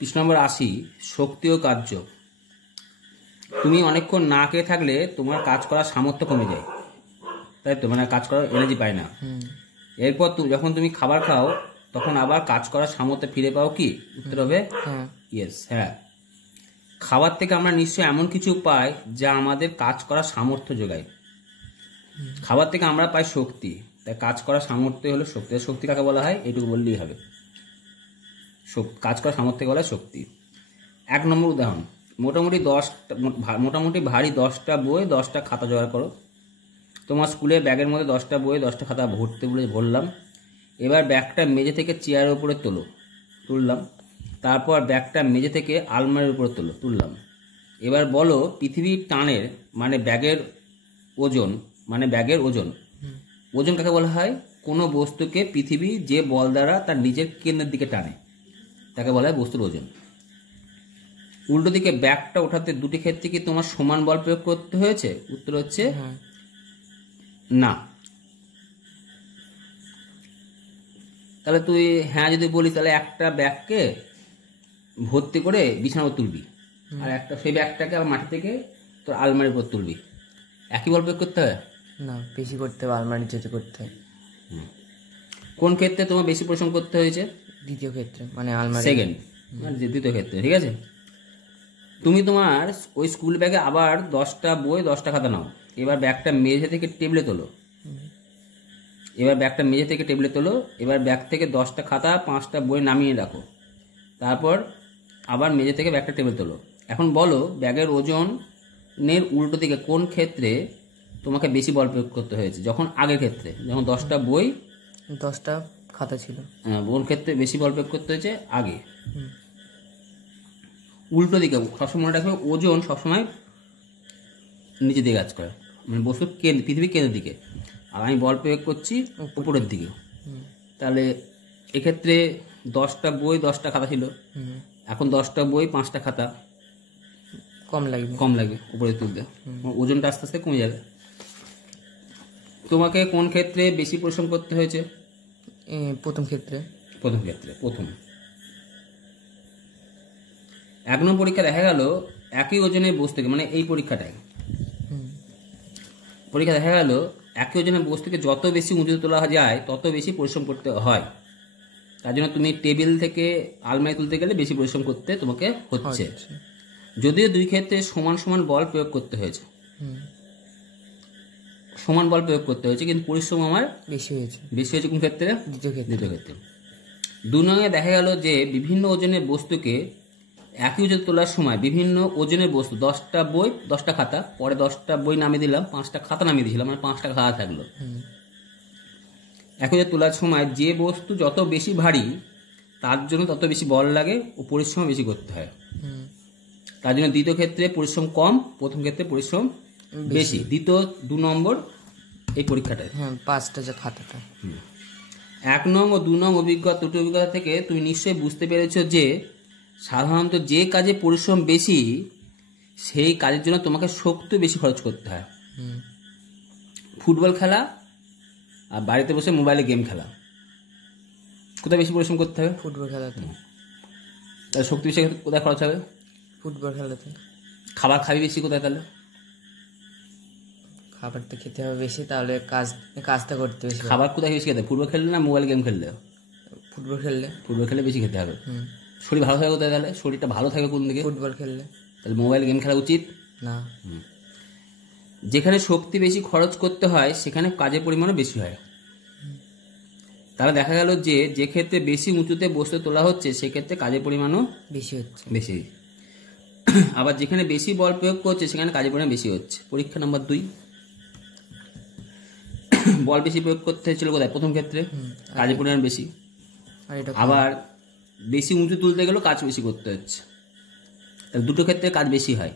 পৃষ্ঠা নম্বর 80, শক্তি ও কার্য। তুমি অনেকক্ষণ না খেয়ে থাকলে তোমার কাজ করার সামর্থ্য কমে যায়, তাই তো? মানে কাজ করার এনার্জি পায় না। এরপর যখন তুমি খাবার খাও তখন আবার কাজ করার সামর্থ্য ফিরে পাও কি? উত্তর হবে ইয়েস, হ্যাঁ। খাবার থেকে আমরা নিশ্চয়ই এমন কিছু পাই যা আমাদের কাজ করার সামর্থ্য যোগায়। খাবার থেকে আমরা পাই শক্তি, তাই কাজ করার সামর্থ্য হলো শক্তি। শক্তি কাকে বলা হয় এটুকু বললেই হবে। কাজ করার সামর্থ্য বলা হয় শক্তি। 1 নম্বর উদাহরণ, মোটামুটি ভারী 10টা বই 10টা খাতা জোগাড় করো। তোমার স্কুলে ব্যাগের মধ্যে 10টা বই 10টা খাতা ভরতে বলে ভরলাম। এবার ব্যাগটা মেঝে থেকে চেয়ারের উপরে তুললাম। তারপর ব্যাগটা মেঝে থেকে আলমারির উপরে তুললাম। এবার বলো পৃথিবীর টানের মানে ব্যাগের ওজন কাকে বলা হয়? কোনো বস্তুকে পৃথিবী যে বল দ্বারা তার নিজের কেন্দ্রের দিকে টানে তাকে বলা হয় বস্তুর ওজন। উল্টো দিকে ব্যাগটা ওঠাতে দুটি ক্ষেত্রে কি তোমার সমান বল প্রয়োগ করতে হয়েছে? উত্তর হচ্ছে না। তাহলে তুই হ্যাঁ যদি বলিস তাহলে একটা ব্যাগকে ভর্তি করে বিছানার উপর তুলবি, আর একটা সেই ব্যাগটাকে আবার মাটি থেকে তোর আলমারির উপর তুলবি, একই বল প্রয়োগ করতে হয় না? বেশি করতে হবে, আলমারির যেতে করতে হয়। কোন ক্ষেত্রে তোমার বেশি পরিশ্রম করতে হয়েছে? দ্বিতীয় ক্ষেত্রে, মানে আলমারি সেকেন্ড, মানে দ্বিতীয় ক্ষেত্রে। ঠিক আছে, তুমি তোমার ওই স্কুল ব্যাগে আবার 10টা বই 10টা খাতা নাও। এবার ব্যাগটা মেঝে থেকে টেবিলে তোলো। এবার ব্যাগ থেকে 10টা খাতা 5টা বই নামিয়ে রাখো। তারপর আবার মেঝে থেকে ব্যাগটা টেবিলে তোলো। এখন বলো ব্যাগের ওজনের উল্টো দিকে কোন ক্ষেত্রে তোমাকে বেশি বল প্রয়োগ করতে হয়েছে? যখন আগের ক্ষেত্রে, যখন 10টা বই 10টা খাতা ছিল, কোন ক্ষেত্রে বেশি বল প্রয়োগ করতে হয়েছে? আগে। উল্টো দিকে সবসময় মনে রাখবে, ওজন সবসময় নিচে দিকে কাজ করে, মানে বস্তুর পৃথিবীর কেন্দ্রের দিকে, আর আমি বল প্রয়োগ করছি উপরের দিকে। তাহলে এক্ষেত্রে 10টা বই 10টা খাতা ছিল, এখন 10টা বই 5টা খাতা, কম লাগবে উপরে তুলতে, ওজনটা আস্তে আস্তে কমে যাবে। তোমাকে কোন ক্ষেত্রে বেশি পরিশ্রম করতে হয়েছে? প্রথম ক্ষেত্রে। 1 নম্বর পরীক্ষা দেখা গেল একই ওজনের বস্তুকে, মানে এই পরীক্ষা দেখা গেল একই ওজনের বস্তুকে যত বেশি উঁচুতে তোলা যায় তত বেশি পরিশ্রম করতে হয়। তার জন্য তুমি টেবিল থেকে আলমারি তুলতে গেলে বেশি পরিশ্রম করতে তোমাকে হচ্ছে, যদিও দুই ক্ষেত্রে সমান সমান বল প্রয়োগ করতে হয়েছে। সমান বল প্রয়োগ করতে হয়েছে, কিন্তু পরিশ্রম আমার বেশি হয়েছে কোন ক্ষেত্রে? দ্বিতীয় ক্ষেত্রে। 2 নম্বরে দেখা গেল যে বিভিন্ন ওজনের বস্তুকে একই ওজন তোলার সময় বিভিন্ন ওজনের বস্তু 10টা বই 10টা খাতা, পরে 10টা বই নামিয়ে দিলাম, 5টা খাতা নামিয়ে দিয়েছিলাম, মানে 5টা খাতা থাকলো। একই ওজন তোলার সময় যে বস্তু যত বেশি ভারী তার জন্য তত বেশি বল লাগে ও পরিশ্রম বেশি করতে হয়। তার জন্য দ্বিতীয় ক্ষেত্রে পরিশ্রম কম, প্রথম ক্ষেত্রে পরিশ্রম বেশি। দ্বিতীয় 2 নম্বর এই পরীক্ষাটায় 5টা যে খাতাটা। 1 নং ও 2 নং দুটো অভিজ্ঞতা থেকে তুমি নিশ্চয়ই বুঝতে পেরেছো যে সাধারণত যে কাজে পরিশ্রম বেশি সেই কাজের জন্য তোমাকে শক্তি বেশি খরচ করতে হয়। ফুটবল খেলা আর বাড়িতে বসে মোবাইলে গেম খেলা, কোথায় বেশি পরিশ্রম করতে হবে? ফুটবল খেলাতে। তাহলে শক্তি বেশি কোথায় খরচ হবে? ফুটবল খেলাতে। খাবার খাবি বেশি কোথায়? তাহলে খাবার তো খেতে হবে বেশি, তাহলে কাজটা করতে বেশি। খাবার কোথায় বেশি খেতে? ফুটবল খেললে না মোবাইল গেম খেললে? ফুটবল খেললে বেশি খেতে হবে। শরীর ভালো থাকে কোথায়? তাহলে শরীরটা ভালো থাকে কোন দিকে? ফুটবল খেললে। তাহলে মোবাইল গেম খেলা উচিত না। যেখানে শক্তি বেশি খরচ করতে হয় সেখানে কাজের পরিমাণও বেশি হয়। তাহলে দেখা গেল যে যে ক্ষেত্রে বেশি উঁচুতে বস্তু তোলা হচ্ছে সেক্ষেত্রে কাজের পরিমাণও বেশি। আবার যেখানে বেশি বল প্রয়োগ করছে সেখানে কাজের পরিমাণ বেশি হচ্ছে। পরীক্ষা নম্বর 2, বল বেশি প্রয়োগ করতে হয়েছিল কোথায়? প্রথম ক্ষেত্রে, কাজের পরিমাণ বেশি। আবার বেশি উঁচু তুলতে গেলেও কাজ বেশি করতে হচ্ছে। তাহলে দুটো ক্ষেত্রে কাজ বেশি হয়।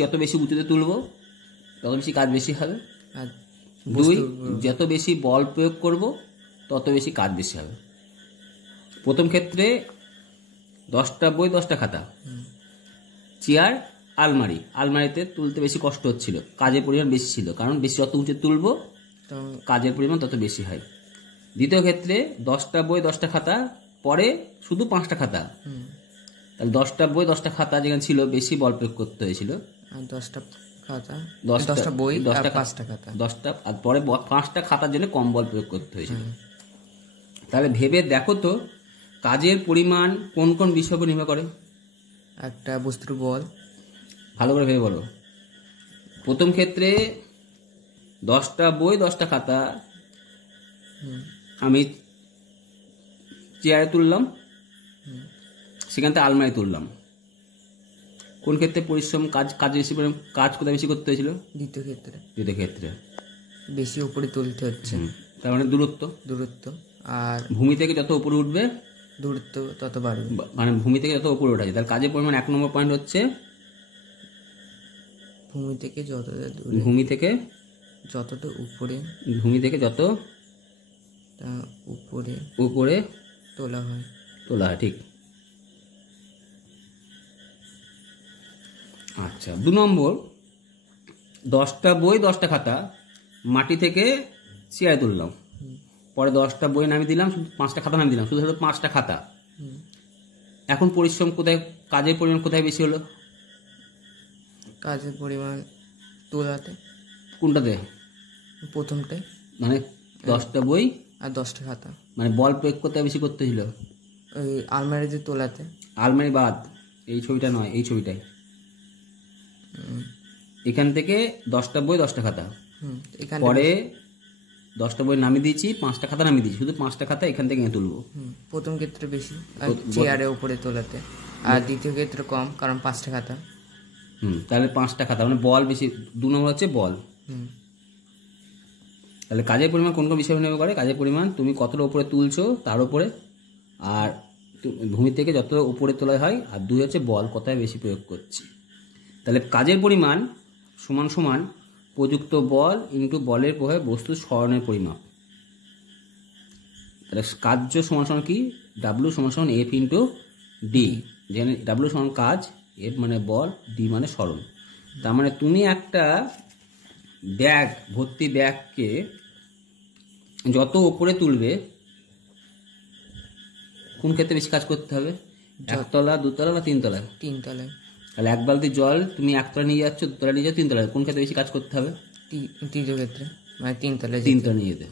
যত বেশি উঁচুতে তুলবো তত বেশি কাজ বেশি হবে। 2, যত বেশি বল প্রয়োগ করব তত বেশি কাজ বেশি হবে। প্রথম ক্ষেত্রে 10টা বই 10টা খাতা, চেয়ার আলমারিতে তুলতে বেশি কষ্ট হচ্ছিল, কাজের পরিমাণ বেশি ছিল, কারণ বেশি যত উঁচু তুলবো কাজের পরিমাণ তত বেশি হয়। দ্বিতীয় ক্ষেত্রে 10টা বই 10টা খাতা, পরে শুধু 5টা খাতা, তাহলে 10টা বই 10টা খাতা যেখানে ছিল বেশি বল প্রয়োগ করতে হয়েছিল, আর 10টা খাতা, 10টা 10টা বই, 10টা 5টা খাতা, 10টা, আর পরে 5টা খাতার জন্য কম বল প্রয়োগ করতে হয়েছিল। তাহলে ভেবে দেখো তো কাজের পরিমাণ কোন কোন বিষয়ের উপর নির্ভর করে? একটা বস্তুর বল। ভালো করে ভেবে বলো। প্রথম ক্ষেত্রে 10টা বই 10টা খাতা আমি চেয়ারে তুললাম, সেখান থেকে আলমারি তুললাম। কোন ক্ষেত্রে পরিশ্রম কাজ বেশি কাজ কোথায় বেশি করতে হয়েছিল? দ্বিতীয় ক্ষেত্রে বেশি উপরে তুলতে হচ্ছে। তার মানে দূরত্ব। আর ভূমি থেকে যত উপরে উঠবে দূরত্ব তত বাড়বে, মানে ভূমি থেকে যত উপরে ওঠা যায়। তাহলে কাজের পরিমাণ 1 নম্বর পয়েন্ট হচ্ছে ভূমি থেকে যতটা উপরে তোলা হয়। ঠিক। আচ্ছা, 2 নম্বর, 10টা বই 10টা খাতা মাটি থেকে চেয়ারে তুললাম, পরে 10টা বই নামিয়ে দিলাম, শুধু 5টা খাতা নামিয়ে দিলাম, শুধু হলো 5টা খাতা। এখন পরিশ্রম কোথায়, কাজের পরিমাণ কোথায় বেশি হলো? কাজের পরিমাণ তোলাতে। কোনটাতে? প্রথমটাই, মানে 10টা বই আর 10টা খাতা। মানে বল প্রয়োগ কোথায় বেশি করতে ছিল? ওই আলমারিতে তোলাতে। আলমারি বাদ, এই ছবিটা নয়, এই ছবিটাই। এখান থেকে 10টা বই 10টা খাতা, পরে 10টা বই নামিয়ে দিয়েছি, 5টা খাতা নামিয়ে দিয়েছি, শুধু 5টা খাতা এখান থেকে তুলবো। প্রথম ক্ষেত্রে বেশি চেয়ারে উপরে তোলাতে, আর দ্বিতীয় ক্ষেত্রে কম, কারণ 5টা খাতা। তাহলে 5টা খাতা মানে বল বেশি। 2 নম্বর হচ্ছে বল। তাহলে কাজের পরিমাণ কোন কোন বিষয় নির্ভর করে? কাজের পরিমাণ তুমি কতটা উপরে তুলছো তার উপরে, আর ভূমি থেকে যত উপরে তোলা হয়, আর 2 হচ্ছে বল কোথায় বেশি প্রয়োগ করছি। তাহলে কাজের পরিমাণ সমান সমান প্রযুক্ত বল ইন্টু বলের প্রভাবে বস্তুর সরণের পরিমাপ। তাহলে কার্য সমান সমান কি? ডাব্লিউ সমান সমান এফ ইন্টু ডি, যেখানে ডাব্লিউ সমান কাজ, এফ মানে বল, ডি মানে সরণ। তার মানে তুমি একটা ব্যাগ ভর্তি ব্যাগকে যত উপরে তুলবে, কোন ক্ষেত্রে বেশি কাজ করতে হবে? 1তলা, 2তলা না 3তলা? 3তলায়। তাহলে 1 বালতি জল তুমি 1তলা নিয়ে যাচ্ছ, 2তলা নিয়ে যাচ্ছ, 3তলায়, কোন ক্ষেত্রে বেশি কাজ করতে হবে? তৃতীয় ক্ষেত্রে, মানে 3তলায়। 3তলা নিয়ে যেতে।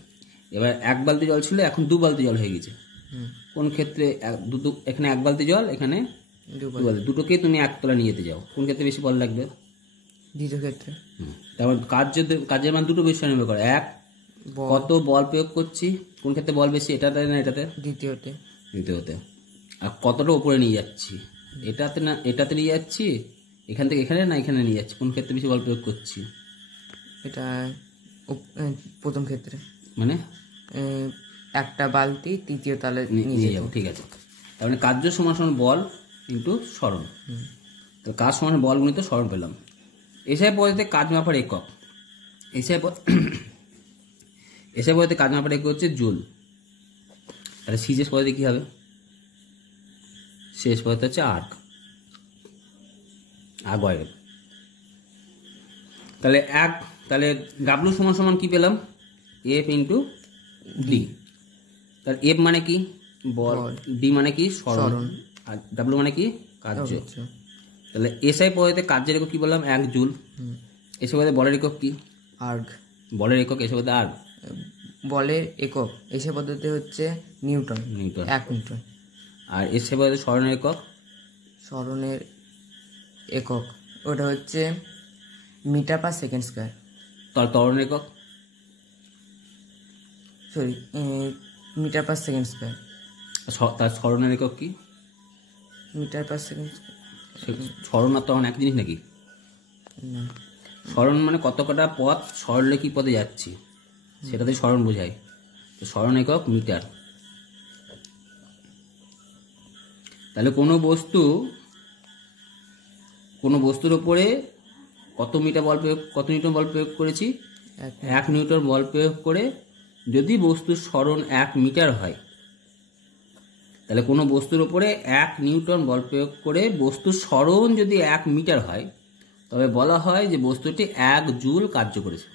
এবার 1 বালতি জল ছিল, এখন 2 বালতি জল হয়ে গেছে। কোন ক্ষেত্রে? এখানে 1 বালতি জল, এখানে 2 বালতি, দুটোকে তুমি 1তলা নিয়ে যেতে যাও, কোন ক্ষেত্রে বেশি বল লাগবে? দ্বিতীয় ক্ষেত্রে। তারপর কাজের মান দুটো বিষয় নির্ভর করে। এক, কত বল প্রয়োগ করছি, কোন ক্ষেত্রে বল বেশি, এটাতে না এটাতে? দ্বিতীয়তে। আর কতটা উপরে নিয়ে যাচ্ছি, এটাতে না এটাতে নিয়ে যাচ্ছি, এখান থেকে এখানে না এখানে নিয়ে যাচ্ছি, কোন ক্ষেত্রে বেশি বল প্রয়োগ করছি? এটা প্রথম ক্ষেত্রে। মানে একটা বালতি 3য় তলায় নিয়ে যাবো, ঠিক আছে। তার মানে কার্য সমান সমান বল ইন্টু সরণ। তো কাজ সমান বল গুণিত সরণ পেলাম। এসআই পদ্ধতিতে কাজ মাপার একক। এসআই পদ্ধতিতে কাজ মাপার একক হচ্ছে জুল। তাহলে সিজেস পদ্ধতি কি হবে? শেষ পদ্ধতি হচ্ছে আর্ক। তাহলে ডাব্লু সমান সমান কি পেলাম? F into D. তাহলে এফ মানে কি? বল। ডি মানে কি? সরণ। আর ডাব্লু মানে কি? কার্য। তাহলে এসআই পদ্ধতিতে কার্যের একক কি বললাম? 1 জুল। এসআই পদ্ধতিতে বলের একক কি? আর্গ। বলের একক এসআই পদ্ধতিতে আর্গ। বলের একক এসআই পদ্ধতিতে হচ্ছে নিউটন। 1 নিউটন। আর এসআই পদ্ধতিতে সরণের একক? সরণের একক ওটা হচ্ছে মিটার পার সেকেন্ড স্কয়ার। ত্বরণের একক? Metre per second square. তার সরণের একক কি? Metre per second. সরণ আর ত্বরণ এক জিনিস নাকি? সরণ মানে কত কটা পথ সরলরেখী পথে যাচ্ছি, সেটাতে সরণ বোঝায়। তো সরণ একক মিটার। তাহলে কোনো বস্তুর উপরে কত নিউটন বল প্রয়োগ করেছি? 1 নিউটন বল প্রয়োগ করে যদি বস্তুর সরণ 1 মিটার হয়, তাহলে কোনো বস্তুর উপরে 1 নিউটন বল প্রয়োগ করে বস্তুর সরণ যদি 1 মিটার হয়, তবে বলা হয় যে বস্তুটি 1 জুল কার্য করেছে।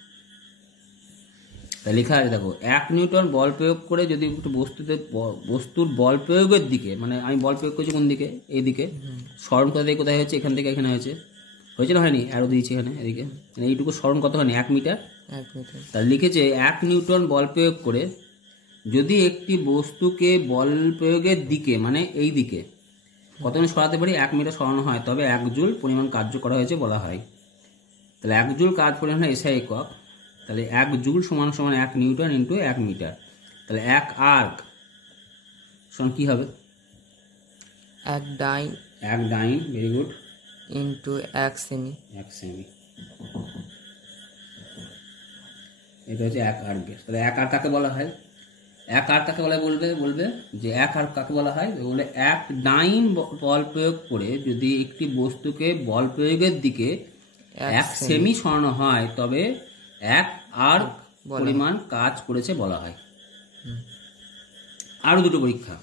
তাই লেখা আছে দেখো, 1 নিউটন বল প্রয়োগ করে যদি একটু বস্তুর বল প্রয়োগের দিকে, মানে আমি বল প্রয়োগ করছি কোন দিকে, এই দিকে, স্মরণ কোথা থেকে কোথায় হয়েছে, এখান থেকে এখানে হয়েছে না, হয়নি? অ্যারো দিয়েছি এখানে এদিকে, মানে এইটুকু স্মরণ কত হয়নি, 1 মিটার। তাহলে লিখেছে 1 নিউটন বল প্রয়োগ করে যদি একটি বস্তুকে বল প্রয়োগের দিকে, মানে এই দিকে কতক্ষণ সরাতে পারি, 1 মিটার সরানো হয়, তবে 1 জুল পরিমাণ কার্য করা হয়েছে বলা হয়। তাহলে 1 জুল কাজ পরিমাণ হয় এসআই একক। তাহলে 1 জুল সমান সমান 1 নিউটন ইন্টু 1 মিটার। তাহলে 1 আর্ক সমান কি হবে? 1 ডাইন, ভেরি গুড, ইন্টু 1 সেমি। এটা হচ্ছে 1 আর্ক গ্যাস। তাহলে 1 আর্ক কাকে বলা হয়? 1 আর্ক কাকে বলা বলবে যে 1 আর্ক কাকে বলা হয়? বলে 1 ডাইন বল প্রয়োগ করে যদি একটি বস্তুকে বল প্রয়োগের দিকে 1 সেমি সরানো হয় তবে 1 আর্ক পরিমাণ কাজ করেছে বলা হয়। আরো দুটো পরীক্ষা,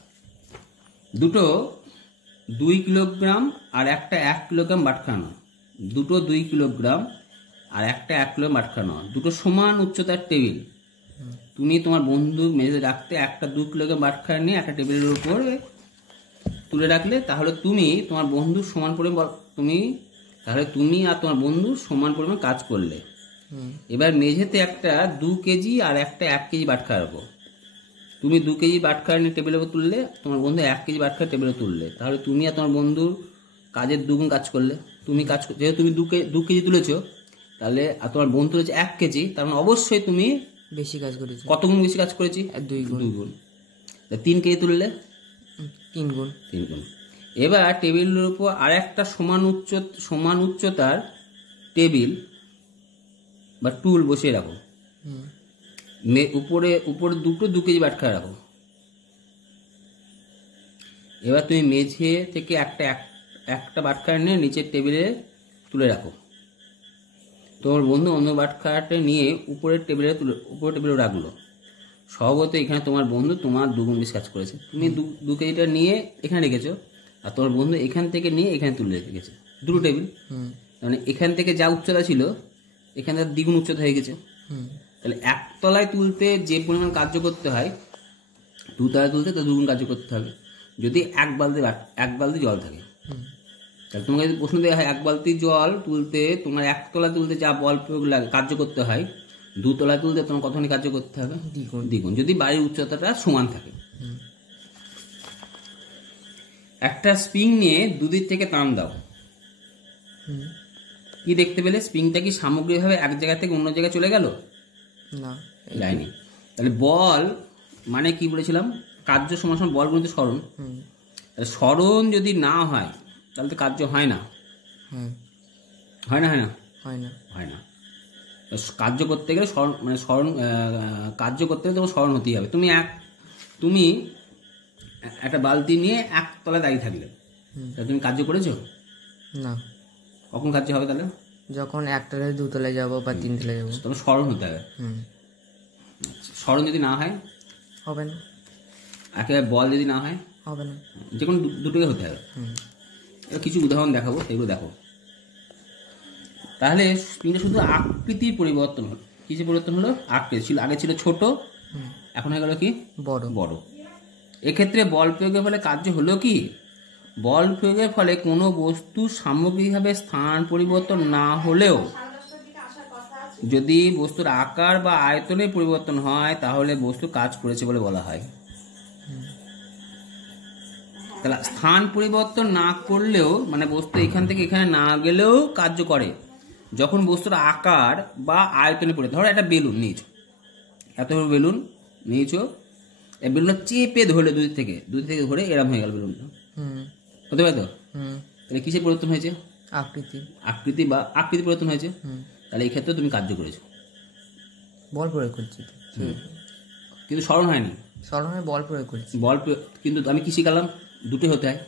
দুটো 2 কিলোগ্রাম আর একটা 1 কিলোগ্রাম বাটখানো, দুটো 2 কিলোগ্রাম আর একটা 1 কিলোগ্রাম বাটখানো, দুটো সমান উচ্চতার টেবিল। তুমি তোমার বন্ধু মেঝে রাখতে একটা 2 কিলোগ্রাম বাটখারা নিয়ে একটা টেবিলের উপরে তুলে রাখলে, তাহলে তুমি তোমার বন্ধুর সমান পরিমাণ তুমি আর তোমার বন্ধু সমান পরিমাণ কাজ করলে। এবার মেঝেতে একটা 2 কেজি আর একটা 1 কেজি বাটখারা রাখো। তুমি 2 কেজি বাটখারা নিয়ে টেবিলের উপর তুললে, তোমার বন্ধু 1 কেজি বাটখারা টেবিলে তুললে, তাহলে তুমি আর তোমার বন্ধুর কাজের দুগুণ কাজ করলে। যেহেতু তুমি 2 কেজি তুলেছো, তাহলে আর তোমার বন্ধু তুলেছে 1 কেজি, তার মানে অবশ্যই তুমি বেশি কাজ করেছি। কত গুণ বেশি কাজ করেছি? 2 গুণ। 3 কেজি তুললে 3 গুণ। এবার টেবিলের উপর আর একটা সমান উচ্চতার টেবিল বা টুল বসিয়ে রাখো। উপরে দুটো 2 কেজি বাটখারা রাখো। এবার তুমি মেঝে থেকে একটা বাটখারা নিয়ে নিচের টেবিলে তুলে রাখো। তোমার বন্ধু অন্য বাটখারাটা নিয়ে উপরের টেবিলে রাখলো। স্বভাবত এখানে তোমার বন্ধু তোমার 2 গুণ বেশি কাজ করেছে। তুমি 2 কেজিটা নিয়ে এখানে রেখেছো, আর তোমার বন্ধু এখান থেকে নিয়ে এখানে তুলে রেখেছে, দুটো টেবিল। মানে এখান থেকে যা উচ্চতা ছিল এখানে দ্বিগুণ উচ্চতা হয়ে গেছে। তাহলে 1 তলায় তুলতে যে পরিমাণ কার্য করতে হয়, 2 তলায় তুলতে তো 2 গুণ কার্য করতে হবে, যদি 1 বালতি জল থাকে। তাহলে তোমাকে যদি প্রশ্ন দেওয়া হয় 1 বালতি জল তুলতে তোমার 1 তলায় তুলতে যা বল প্রয়োগ কার্য করতে হয়, 2 তলায় তুলতে তোমার কতখানি কার্য করতে হবে? দ্বিগুণ, যদি বাড়ির উচ্চতাটা সমান থাকে। একটা স্প্রিং নিয়ে দুদিক থেকে টান দাও। কি দেখতে পেলে? স্প্রিংটা কি সামগ্রিকভাবে এক জায়গা থেকে অন্য জায়গায় চলে গেল? না, যায়নি। তাহলে বল মানে কি বলেছিলাম? কার্য সমান সমান বল গুণিত সরণ। সরণ যদি না হয় তাহলে তো কার্য হয় না। হয় না। কার্য করতে গেলে কার্য করতে গেলে তোমার সরণ হতেই হবে। তুমি একটা বালতি নিয়ে 1 তলায় দাঁড়িয়ে থাকলে, তাহলে তুমি কার্য করেছো? না। কখন কার্য হবে তাহলে? যখন 1 তলায় 2 তলায় যাবো বা 3 তলায় যাবো, তোমার সরণ হতে হবে। সরণ যদি না হয় হবে না। একেবারে বল যদি না হয় হবে না। যে কোনো দুটোকে হতে হবে। এবার কিছু উদাহরণ দেখাবো, সেগুলো দেখো। তাহলে স্প্রিংটা শুধু আকৃতির পরিবর্তন হলো। কিসের পরিবর্তন হলো? আকৃতি ছিল, আগে ছিল ছোট, এখন হয়ে গেল কি? বড়। এক্ষেত্রে বল প্রয়োগের ফলে কার্য হলো কি? বল প্রয়োগের ফলে কোনো বস্তু সামগ্রিকভাবে স্থান পরিবর্তন না হলেও যদি বস্তুর আকার বা আয়তনে পরিবর্তন হয় তাহলে বস্তু কাজ করেছে বলে বলা হয়। তাহলে স্থান পরিবর্তন না করলেও, মানে বস্তু এখান থেকে এখানে না গেলেও কার্য করে যখন বস্তুর আকার বা আয়তনে পরিবর্তন। ধরো একটা বেলুন নিয়েছো, এত বেলুন নিয়েছো, এই বেলুনটা চেপে ধরলে দুদিক থেকে ধরে এরম হয়ে গেল বেলুনটা, হতে পারে তো? তাহলে কিসের পরিবর্তন হয়েছে? আকৃতি বা আকৃতি পরিবর্তন হয়েছে। তাহলে এই ক্ষেত্রে তুমি কার্য করেছো, বল প্রয়োগ করছি, কিন্তু সরণ হয়নি। সরণে বল প্রয়োগ করছি, কিন্তু আমি কি শিখালাম? দুটোই হতে হয়,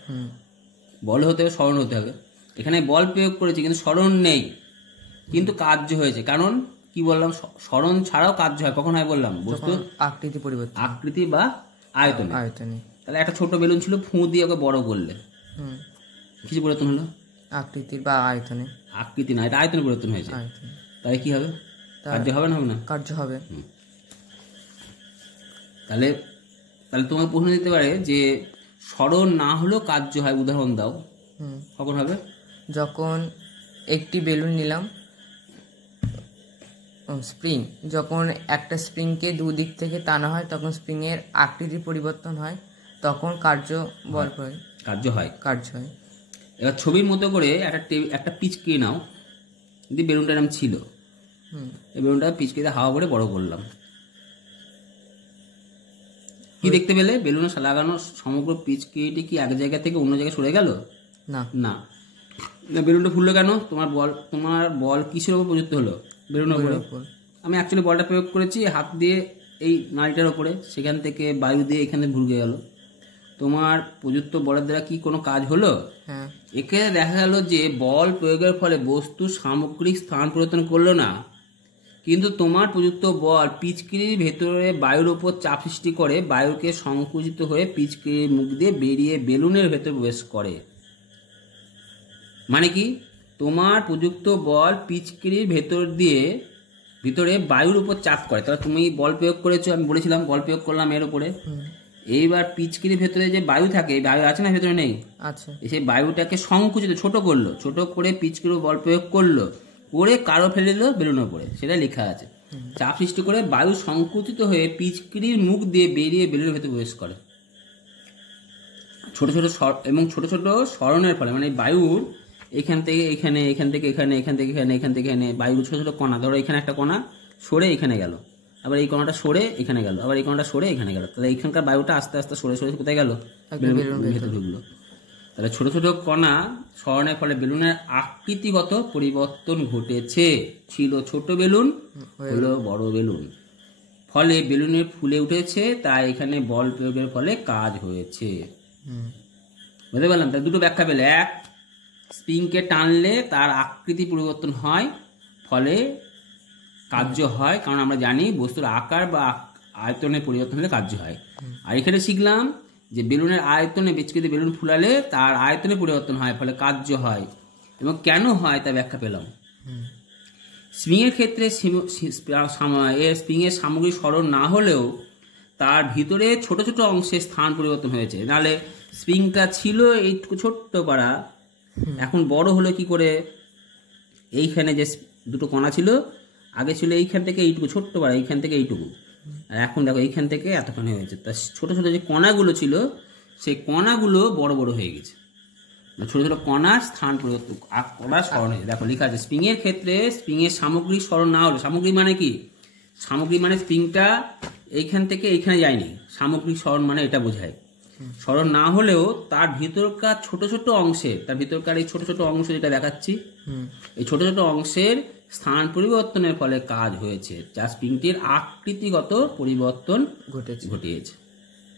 বল হতে হবে, সরণ হতে হবে। এখানে বল প্রয়োগ করেছি কিন্তু সরণ নেই, কিন্তু কার্য হয়েছে। কারণ কি বললাম? সরণ ছাড়াও কার্য হয়। কখন হয় বললাম? বস্তুর আকৃতি পরিবর্তন, আকৃতি বা আয়তনে। তাহলে একটা ছোট বেলুন ছিল, ফুঁ দিয়ে ওকে বড় করলে, কিছু পরিবর্তন হলো? আকৃতি বা আয়তনে। আকৃতি না, এটা আয়তনে পরিবর্তন হয়েছে। তাহলে কি হবে? কার্য হবে না? হবে না? কার্য হবে। তাহলে তাহলে তোমাকে প্রশ্ন দিতে পারে যে স্মরণ না হলেও কার্য হয়, উদাহরণ দাও। কখন হবে? যখন একটি বেলুন নিলাম, স্প্রিং, যখন একটা স্প্রিংকে দুদিক থেকে টানা হয় তখন স্প্রিংয়ের আকৃতি পরিবর্তন হয়, তখন কার্য বল প্রয়োগ, কার্য হয়। হয়। এবার ছবির মতো করে একটা পিচকে নাও, যদি বেলুনটা এরকম ছিল, এই বেলুনটা পিচকেতে হাওয়া করে বড় করলাম, কি দেখতে পেলে? বেলুনে লাগানো সমগ্র পিচকেটি কি এক জায়গা থেকে অন্য জায়গায় সরে গেল? না। না। বেলুনটা ফুললো কেন? তোমার বল কিসের উপর প্রযুক্ত হলো? বেলুনের উপরে। আমি অ্যাকচুয়ালি বলটা প্রয়োগ করেছি হাত দিয়ে এই নাড়িটার ওপরে, সেখান থেকে বায়ু দিয়ে এখানে ঢুকে গেল। তোমার প্রযুক্ত বলের দ্বারা কি কোনো কাজ হলো? এখানে দেখা গেল যে বল প্রয়োগের ফলে বস্তু সামগ্রিক স্থান পরিবর্তন করলো না, কিন্তু তোমার প্রযুক্ত বল পিচকিরির ভেতরে বায়ুর উপর চাপ সৃষ্টি করে, বায়ুকে সংকুচিত হয়ে পিচকিরির মুখ দিয়ে বেরিয়ে বেলুনের ভেতরে প্রবেশ করে। মানে কি? তোমার প্রযুক্ত বল পিচকিরির ভিতরে বায়ুর উপর চাপ করে। তাহলে তুমি বল প্রয়োগ করেছো, আমি বলেছিলাম বল প্রয়োগ করলাম এর উপরে। এইবার পিচকিরির ভেতরে যে বায়ু থাকে, বায়ু আছে না ভেতরে? নেই। আচ্ছা। সেই বায়ুটাকে সংকুচিত ছোট করলো, ছোট করে পিচকিরির বল প্রয়োগ করলো, করে কারো ফেলে দিল বেলুনের উপরে, সেটা লেখা আছে। চাপ সৃষ্টি করে বায়ু সংকুচিত হয়ে পিচকিরির মুখ দিয়ে বেরিয়ে বেলুনের ভেতরে প্রবেশ করে। ছোট ছোট সরণের ফলে, মানে বায়ুর এখান থেকে এখানে, এখান থেকে এখানে, এখান থেকে এখানে, এখান থেকে এখানে, বায়ুর ছোট ছোট কণা, ধরো এখানে একটা কণা সরে এখানে গেল, আবার এই কণাটা সরে এখানে গেল, আবার এই কণাটা সরে এখানে গেল, তাহলে এখানকার বায়ুটা আস্তে আস্তে সরে সরে কোথায় গেল? বেলুনের ভেতরে ঢুকলো। তাহলে ছোট ছোট কণা সরণের ফলে বেলুনের আকৃতিগত পরিবর্তন ঘটেছে। ছিল ছোট বেলুন, হলো বড় বেলুন, ফলে বেলুনের ফুলে উঠেছে, তাই এখানে বল প্রয়োগের ফলে কাজ হয়েছে। বুঝতে পারলাম? তাই দুটো ব্যাখ্যা পেলে। এক, স্প্রিংকে টানলে তার আকৃতি পরিবর্তন হয়, ফলে কার্য হয়, কারণ আমরা জানি বস্তুর আকার বা আয়তনের পরিবর্তন হলে কার্য হয়। আর এখানে শিখলাম যে বেলুনের আয়তনে বিচ্ছিন্ন বেলুন ফুলালে তার আয়তনে পরিবর্তন হয়, ফলে কার্য হয়। এবং কেন হয় তা ব্যাখ্যা পেলাম। স্প্রিংয়ের ক্ষেত্রে স্প্রিংয়ের সামগ্রিক সরণ না হলেও তার ভিতরে ছোট ছোট অংশে স্থান পরিবর্তন হয়েছে। নাহলে স্প্রিংটা ছিল এইটুকু ছোট্ট পাড়া, এখন বড় হলো কি করে? এইখানে যে দুটো কণা ছিল, আগে ছিল এইখান থেকে এইটুকু ছোট্ট পাড়া, এইখান থেকে এইটুকু, আর এখন দেখো এইখান থেকে এতখানি হয়েছে। তা ছোট ছোট যে কণাগুলো ছিল, সেই কণাগুলো বড় বড় হয়ে গেছে। ছোট ছোট কণার স্থান পরিবর্তন, কণার স্মরণ হয়েছে। দেখো লেখা আছে স্প্রিংয়ের ক্ষেত্রে স্প্রিংয়ের সামগ্রিক স্মরণ না হলো, সামগ্রিক মানে কি? সামগ্রিক মানে স্প্রিংটা এইখান থেকে এইখানে যায়নি, সামগ্রিক স্মরণ মানে এটা বোঝায়। স্মরণ না হলেও তার ভিতরকার ছোট ছোট অংশে, তার ভিতরকার এই ছোট ছোট অংশ যেটা দেখাচ্ছি, এই ছোট ছোট অংশের স্থান পরিবর্তনের ফলে কাজ হয়েছে, যা স্প্রিংটির আকৃতিগত পরিবর্তন ঘটিয়েছে,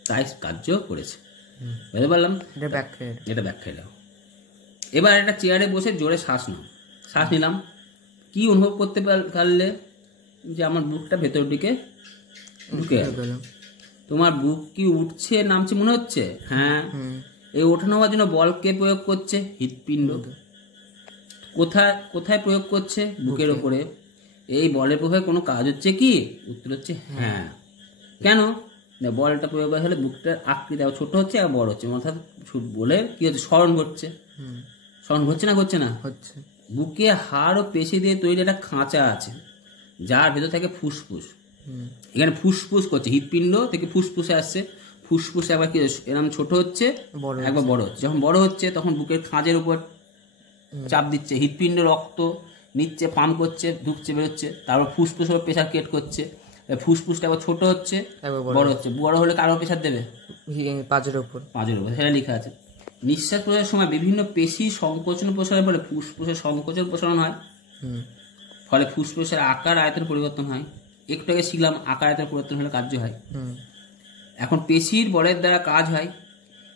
তাই কার্য করেছে। বুঝতে পারলাম? এটা ব্যাখ্যা এলো। এবার একটা চেয়ারে বসে জোরে শ্বাস নাও। শ্বাস নিলাম, কি অনুভব করতে পারলে? যে আমার বুকটা ভেতর দিকে ঢুকে গেল। তোমার বুক কি উঠছে নামছে মনে হচ্ছে? হ্যাঁ। এই ওঠানো হওয়ার জন্য বল কে প্রয়োগ করছে? হৃৎপিণ্ড। কোথায় কোথায় প্রয়োগ করছে? বুকের ওপরে। এই বলের প্রভাবে কোনো কাজ হচ্ছে কি? উত্তর হচ্ছে হ্যাঁ। কেন? বলটা প্রয়োগ হলে বুকটার আকৃতি ছোট হচ্ছে আর বড় হচ্ছে, অর্থাৎ বলে কি হচ্ছে? স্মরণ ঘটছে। স্মরণ ঘটছে না? ঘটছে না? হচ্ছে। বুকে হাড় ও পেশি দিয়ে তৈরি একটা খাঁচা আছে, যার ভেতর থাকে ফুসফুস। এখানে ফুসফুস করছে, হৃৎপিণ্ড থেকে ফুসফুসে আসছে, ফুসফুসে আবার কি এরকম ছোট হচ্ছে, একবার বড় হচ্ছে। যখন বড় হচ্ছে তখন বুকের খাঁজের উপর চাপ দিচ্ছে, হৃৎপিণ্ড রক্ত নিচ্ছে, পাম্প করছে, ঢুকছে, বেরোচ্ছে, তারপর ফুসফুস ওর প্রেশার ক্রিয়েট করছে, ফুসফুসটা আবার ছোট হচ্ছে, বড় হচ্ছে। বড় হলে কারো প্রেশার দেবে? পাঁজের উপর, সেটা লেখা আছে। নিঃশ্বাস প্রশ্বাসের সময় বিভিন্ন পেশি সংকোচন প্রসারের ফলে ফুসফুসের সংকোচন প্রসারণ হয়, ফলে ফুসফুসের আকার আয়তন পরিবর্তন হয়। একটু আগে শিখলাম আকার আয়তন পরিবর্তন হলে কার্য হয়। এখন পেশির বলের দ্বারা কাজ হয়,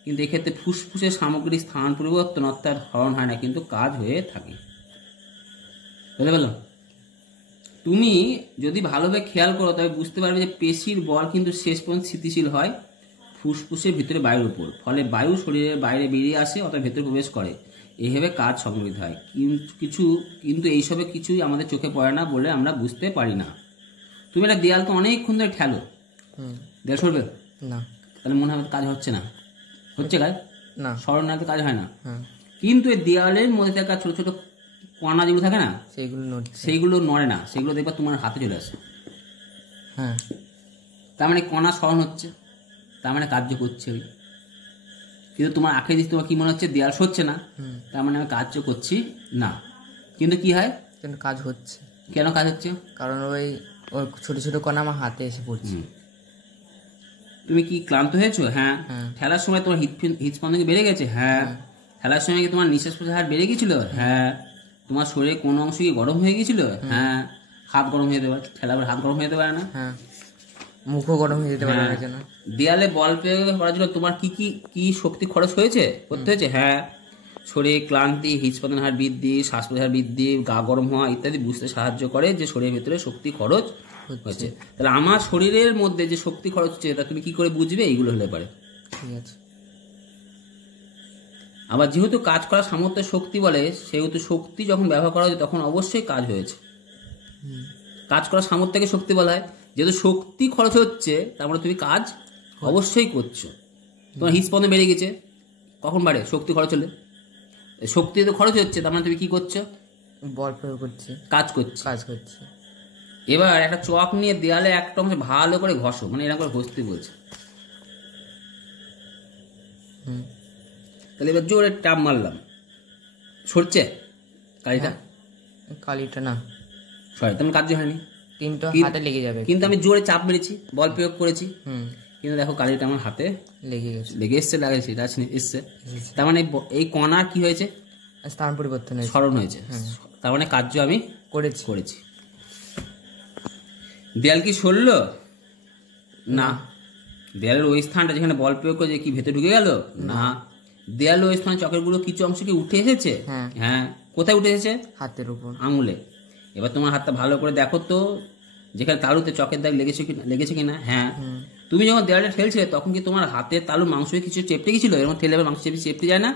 কিন্তু এক্ষেত্রে ফুসফুসের সামগ্রিক স্থান পরিবর্তন অর্থাৎ হরণ হয় না, কিন্তু কাজ হয়ে থাকে। বুঝতে পারলাম? তুমি যদি ভালোভাবে খেয়াল করো তবে বুঝতে পারবে যে পেশির বল কিন্তু শেষ পর্যন্ত স্থিতিশীল হয় ফুসফুসের ভিতরে বায়ুর উপর, ফলে বায়ু শরীরের বাইরে বেরিয়ে আসে অর্থাৎ ভেতরে প্রবেশ করে, এইভাবে কাজ সংগঠিত হয়। কিন্তু এইসবে কিছুই আমাদের চোখে পড়ে না বলে আমরা বুঝতে পারি না। তুমি একটা দেয়াল তো অনেকক্ষণ ধরে ঠেলো, দেয়াল সরবে না। তাহলে মনে হবে কাজ হচ্ছে না, হচ্ছে কাজ না, সরল না তো কাজ হয় না। হ্যাঁ, কিন্তু এই দেয়ালের মধ্যে থাকা ছোট ছোট কণা যেগুলো থাকে না, সেইগুলো নড়ে না, সেগুলো দেখবা তোমার হাতে চলে আসে। হ্যাঁ, তার মানে কণা স্মরণ হচ্ছে, তার মানে কার্য করছে ওই। কিন্তু তোমার আঁখে দিচ্ছে তোমার কি মনে হচ্ছে দেয়াল সরছে না, তার মানে আমি কার্য করছি না। কিন্তু কি হয়, কাজ হচ্ছে। কেন কাজ হচ্ছে? কারণ ওই ছোট ছোট কণা আমার হাতে এসে পড়ছে। তুমি কি ক্লান্ত হয়েছো? হ্যাঁ। ঠেলার সময় তোমার হৃদস্পন্দন কি বেড়ে গেছে? হ্যাঁ। ঠেলার সময় কি তোমার নিঃশ্বাস প্রশ্বাস হার বেড়ে গেছিল? হ্যাঁ। তোমার শরীরে কোনো অংশ কি গরম হয়ে গেছিল? হ্যাঁ। হাত গরম হয়ে যেতে পারে, ঠেলার হাত গরম হয়ে যেতে পারে না? হ্যাঁ, মুখও গরম হয়ে যেতে পারে না কেন? দেয়ালে বল প্রয়োগ করার জন্য তোমার কি কি কি শক্তি খরচ হয়েছে, করতে হয়েছে? হ্যাঁ। শরীরে ক্লান্তি, হৃদস্পন্দন হার বৃদ্ধি, শ্বাস প্রশ্বাস বৃদ্ধি, গা গরম হওয়া ইত্যাদি বুঝতে সাহায্য করে যে শরীরের ভিতরে শক্তি খরচ হচ্ছে। তাহলে আমার শরীরের মধ্যে যে শক্তি খরচ হচ্ছে তা তুমি কি করে বুঝবে? এইগুলো হলে পারে। ঠিক আছে। আবার যেহেতু কাজ করার সামর্থ্যের শক্তি বলে, সেহেতু শক্তি যখন ব্যবহার করা হয়েছে তখন অবশ্যই কাজ হয়েছে। কাজ করার সামর্থ্যকে শক্তি বলা হয়। যেহেতু শক্তি খরচ হচ্ছে তার মানে তুমি কাজ অবশ্যই করছো। তোমার হৃদস্পন্দন বেড়ে গেছে, কখন বাড়ে? শক্তি খরচ হলে। শক্তি তো খরচ হচ্ছে, তার মানে তুমি কি করছো? বল প্রয়োগ করছি, কাজ করছি। এবার একটা চক নিয়ে দেয়ালে একটা অংশ ভালো করে ঘষো, মানে এরকম করে ঘষতে বলছে। তাহলে এবার জোরে টাপ মারলাম, সরছে কালিটা? না, সরি, তেমন কার্য হয়নি, কিন্তু হাতে লেগে যাবে। কিন্তু আমি জোরে চাপ মেরেছি, বল প্রয়োগ করেছি, কিন্তু দেখো কালিটা আমার হাতে লেগে এসছে, এসছে। তার মানে এই কণার কি হয়েছে? স্থান পরিবর্তন হয়েছে, স্মরণ হয়েছে। তার মানে কার্য আমি করেছি। দেয়াল কি সরল? না। দেয়ালের ওই স্থানটা যেখানে বল প্রয়োগ করে কি ভেতরে ঢুকে গেল? না। দেয়ালের ওই স্থানে চকের গুলো কিছু অংশ কি উঠে এসেছে? হ্যাঁ। কোথায় উঠে এসেছে? হাতের উপর, আঙুলে। এবার তোমার হাতটা ভালো করে দেখো তো, যেখানে তালুতে চকের দাগ লেগেছে কিনা। হ্যাঁ। তুমি যখন দেয়ালে ঠেলছিলে তখন কি তোমার হাতের তালু মাংস কিছু চেপটে গেছিল? এরকম ঠেলে মাংস চেপটে যায় না?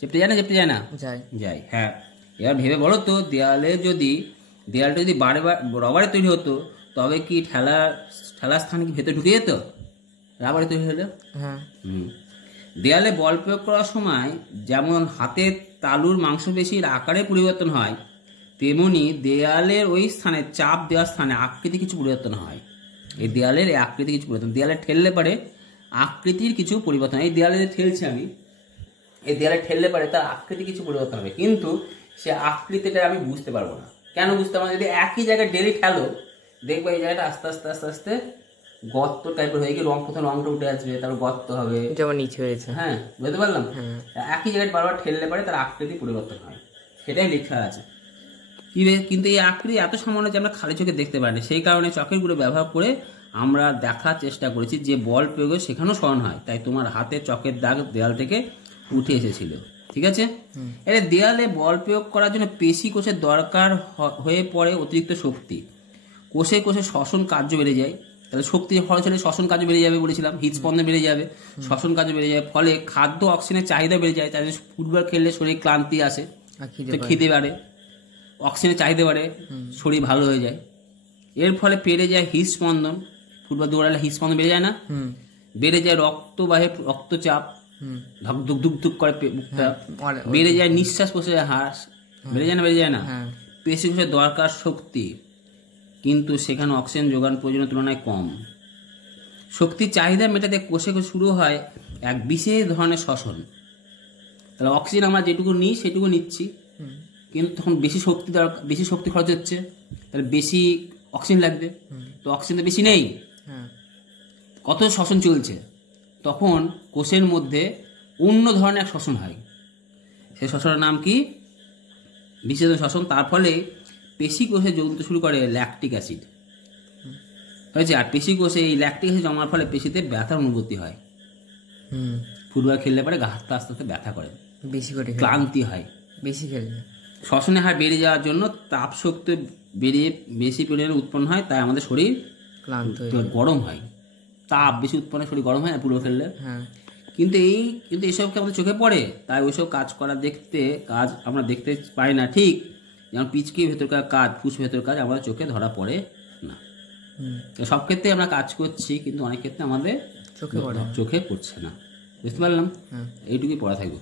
চেপটে যায় না? যায়। হ্যাঁ। এবার ভেবে বলো তো, দেয়ালটা যদি রবারে তৈরি হতো তবে কি ঠেলার স্থানে কি ভেতরে ঢুকে যেত? রাবারে তৈরি হলো। দেয়ালে বল প্রয়োগ করার সময় যেমন হাতের তালুর মাংসপেশির আকারে পরিবর্তন হয়, তেমনি দেয়ালের ওই স্থানে চাপ দেওয়ার স্থানে আকৃতি কিছু পরিবর্তন হয়। এই দেয়ালের আকৃতি কিছু পরিবর্তন, দেয়ালে ঠেললে পারে আকৃতির কিছু পরিবর্তন। এই দেয়ালে যে ঠেলছি আমি, এই দেয়ালে ঠেললে পারে তার আকৃতি কিছু পরিবর্তন হবে, কিন্তু সে আকৃতিটা আমি বুঝতে পারবো না। কেন বুঝতে পারবো না? যদি একই জায়গায় ডেলি ঠেলো, দেখবো এই জায়গাটা আস্তে আস্তে আস্তে আস্তে গর্ত টাইপের হয়ে গিয়ে প্রথম রংটা উঠে আসবে, তারপর গর্ত হবে, যেমন নিচে হয়েছে। হ্যাঁ, বুঝতে পারলাম। একই জায়গায় বারবার ঠেললে পারে তার আকৃতি পরিবর্তন হয়, সেটাই লেখা আছে। কিন্তু এই আকৃতি এত সামান্য যে আমরা খালি চোখে দেখতে পারি না, সেই কারণে চকের গুলো ব্যবহার করে আমরা দেখার চেষ্টা করেছি যে বল প্রয়োগে সেখানেও স্মরণ হয়। তাই তোমার হাতে চকের দাগ দেয়াল থেকে উঠে এসেছিল। ঠিক আছে। এর দেয়ালে বল প্রয়োগ করার জন্য পেশি কোষের দরকার হয়ে পড়ে অতিরিক্ত শক্তি। কোষে কোষে শ্বসন কার্য বেড়ে যায়। তাহলে শক্তি খরচ হলে শ্বসন কার্য বেড়ে যাবে বলেছিলাম, হৃদস্পন্দন বেড়ে যাবে, শ্বসন কার্য বেড়ে যাবে, ফলে খাদ্য অক্সিজেনের চাহিদা বেড়ে যায়। তাই ফুটবল খেললে শরীরে ক্লান্তি আসে, খিদে বাড়ে, অক্সিজেনের চাহিদা বাড়ে, শরীর ভালো হয়ে যায়। এর ফলে বেড়ে যায় হৃদস্পন্দন, ফুটবল দৌড়ালে হৃদস্পন্দন বেড়ে যায় না? বেড়ে যায় রক্তবাহে রক্তচাপ, ধুক ধুক ধুক করে বুকটা, বেড়ে যায় নিঃশ্বাস প্রশ্বাসের হার, বেড়ে যায় না? পেশি কোষের দরকার শক্তি, কিন্তু সেখানে অক্সিজেন যোগান প্রয়োজনের তুলনায় কম। শক্তির চাহিদা মেটাতে কোষে কোষে শুরু হয় এক বিশেষ ধরনের শ্বসন। তাহলে অক্সিজেন আমরা যেটুকু নিই সেটুকু নিচ্ছি, কিন্তু তখন বেশি শক্তি খরচ হচ্ছে, তাহলে বেশি অক্সিজেন লাগবে, তো অক্সিজেন তো বেশি নেই, কত শ্বসন চলছে, তখন কোষের মধ্যে অন্য ধরনের এক শ্বসন হয়। সেই শ্বসনের নাম কি? বিশেষ শ্বসন। তার ফলে পেশি কোষে জমতে শুরু করে ল্যাকটিক অ্যাসিড হয়েছে, আর পেশি কোষে এই ল্যাকটিক অ্যাসিড জমার ফলে পেশিতে ব্যথার অনুভূতি হয়। ফুটবল খেললে পরে গা হাত আস্তে আস্তে ব্যথা করে, বেশি করে ক্লান্তি হয় বেশি খেললে। শ্বসনের হার বেড়ে যাওয়ার জন্য তাপ শক্তি বেশি পরিমাণে উৎপন্ন হয়, তাই আমাদের শরীর ক্লান্ত গরম হয়, তাপ বেশি উৎপন্ন, শরীর গরম হয় না ফুটবল খেললে। কিন্তু এইসবকে আমাদের চোখে পড়ে, তাই ওইসব কাজ আমরা দেখতে পাই না। ঠিক যেমন পিচকির ভেতরকার কাজ, ফুস ভেতর কাজ আমাদের চোখে ধরা পড়ে না। তো সব ক্ষেত্রে আমরা কাজ করছি, কিন্তু অনেক ক্ষেত্রে আমাদের চোখে পড়ছে না। বুঝতে পারলাম? এইটুকুই পড়া থাকবে।